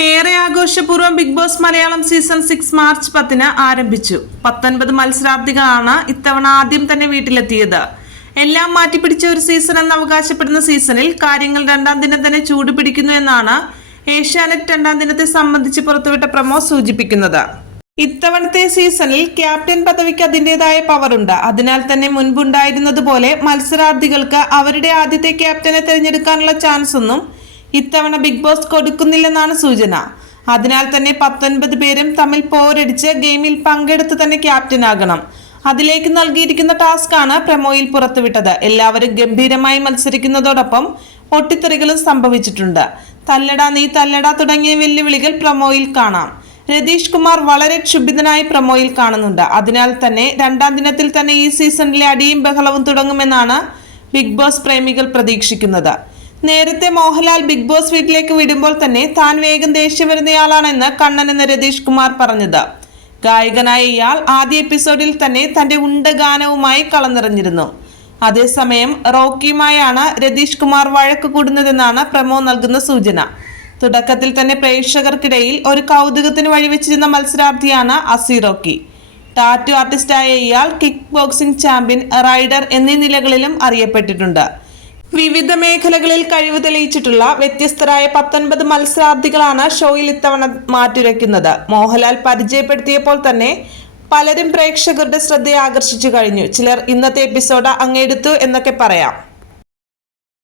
ഏറെ ആഘോഷപൂർവം Bigg Boss Malayalam season six March പത്തിന് ആരംഭിച്ചു. പത്തൊൻപത് മത്സരാർത്ഥികളാണ് ഇത്തവണ ആദ്യം തന്നെ വീട്ടിലെത്തിയത്. എല്ലാം മാറ്റിപ്പിടിച്ച ഒരു സീസൺ എന്ന് അവകാശപ്പെടുന്ന സീസണിൽ കാര്യങ്ങൾ രണ്ടാം ദിനം തന്നെ ചൂട് പിടിക്കുന്നു എന്നാണ് ഏഷ്യാനെറ്റ് രണ്ടാം ദിനത്തെ സംബന്ധിച്ച് പുറത്തുവിട്ട പ്രമോ സൂചിപ്പിക്കുന്നത്. ഇത്തവണത്തെ സീസണിൽ ക്യാപ്റ്റൻ പദവിക്ക് അതിന്റെതായ പവറുണ്ട്. അതിനാൽ തന്നെ മുൻപുണ്ടായിരുന്നതുപോലെ മത്സരാർത്ഥികൾക്ക് അവരുടെ ആദ്യത്തെ ക്യാപ്റ്റനെ തിരഞ്ഞെടുക്കാനുള്ള ചാൻസ് ഒന്നും ഇത്തവണ ബിഗ് ബോസ് കൊടുക്കുന്നില്ലെന്നാണ് സൂചന. അതിനാൽ തന്നെ പത്തൊൻപത് പേരും തമ്മിൽ പോരടിച്ച് ഗെയിമിൽ പങ്കെടുത്ത് തന്നെ ക്യാപ്റ്റനാകണം. അതിലേക്ക് നൽകിയിരിക്കുന്ന ആണ് പ്രമോയിൽ പുറത്തുവിട്ടത്. എല്ലാവരും ഗംഭീരമായി മത്സരിക്കുന്നതോടൊപ്പം പൊട്ടിത്തെറികളും സംഭവിച്ചിട്ടുണ്ട്. തല്ലട നീ തല്ലട തുടങ്ങിയ വെല്ലുവിളികൾ പ്രമോയിൽ കാണാം. രതീഷ് കുമാർ വളരെ ക്ഷുഭിതനായി പ്രമോയിൽ കാണുന്നുണ്ട്. അതിനാൽ തന്നെ രണ്ടാം ദിനത്തിൽ തന്നെ ഈ സീസണിലെ അടിയും ബഹളവും തുടങ്ങുമെന്നാണ് ബിഗ് ബോസ് പ്രേമികൾ പ്രതീക്ഷിക്കുന്നത്. നേരത്തെ മോഹൻലാൽ ബിഗ് ബോസ് വീട്ടിലേക്ക് വിടുമ്പോൾ തന്നെ താൻ വേഗം ദേഷ്യം വരുന്നയാളാണെന്ന് കണ്ണൻ എന്ന രതീഷ് കുമാർ പറഞ്ഞത്. ഗായകനായ ഇയാൾ ആദ്യ എപ്പിസോഡിൽ തന്നെ തന്റെ ഉണ്ട ഗാനവുമായി കളനിറഞ്ഞിരുന്നു അതേസമയം റോക്കിയുമായാണ് രതീഷ് കുമാർ വഴക്ക് കൂടുന്നതെന്നാണ് പ്രമോ നൽകുന്ന സൂചന. തുടക്കത്തിൽ തന്നെ പ്രേക്ഷകർക്കിടയിൽ ഒരു കൗതുകത്തിന് വഴിവെച്ചിരുന്ന മത്സരാർത്ഥിയാണ് അസി റോക്കി. ടാറ്റു ആർട്ടിസ്റ്റായ ഇയാൾ കിക്ക് ബോക്സിംഗ് ചാമ്പ്യൻ റൈഡർ എന്നീ നിലകളിലും അറിയപ്പെട്ടിട്ടുണ്ട്. വിവിധ മേഖലകളിൽ കഴിവ് തെളിയിച്ചിട്ടുള്ള വ്യത്യസ്തരായ പത്തൊൻപത് മത്സരാർത്ഥികളാണ് ഷോയിൽ ഇത്തവണ മാറ്റുരയ്ക്കുന്നത്. മോഹൻലാൽ പരിചയപ്പെടുത്തിയപ്പോൾ തന്നെ പലരും പ്രേക്ഷകരുടെ ശ്രദ്ധയെ ആകർഷിച്ചു കഴിഞ്ഞു. ചിലർ ഇന്നത്തെ എപ്പിസോഡ് അങ്ങെടുത്തു എന്നൊക്കെ പറയാം.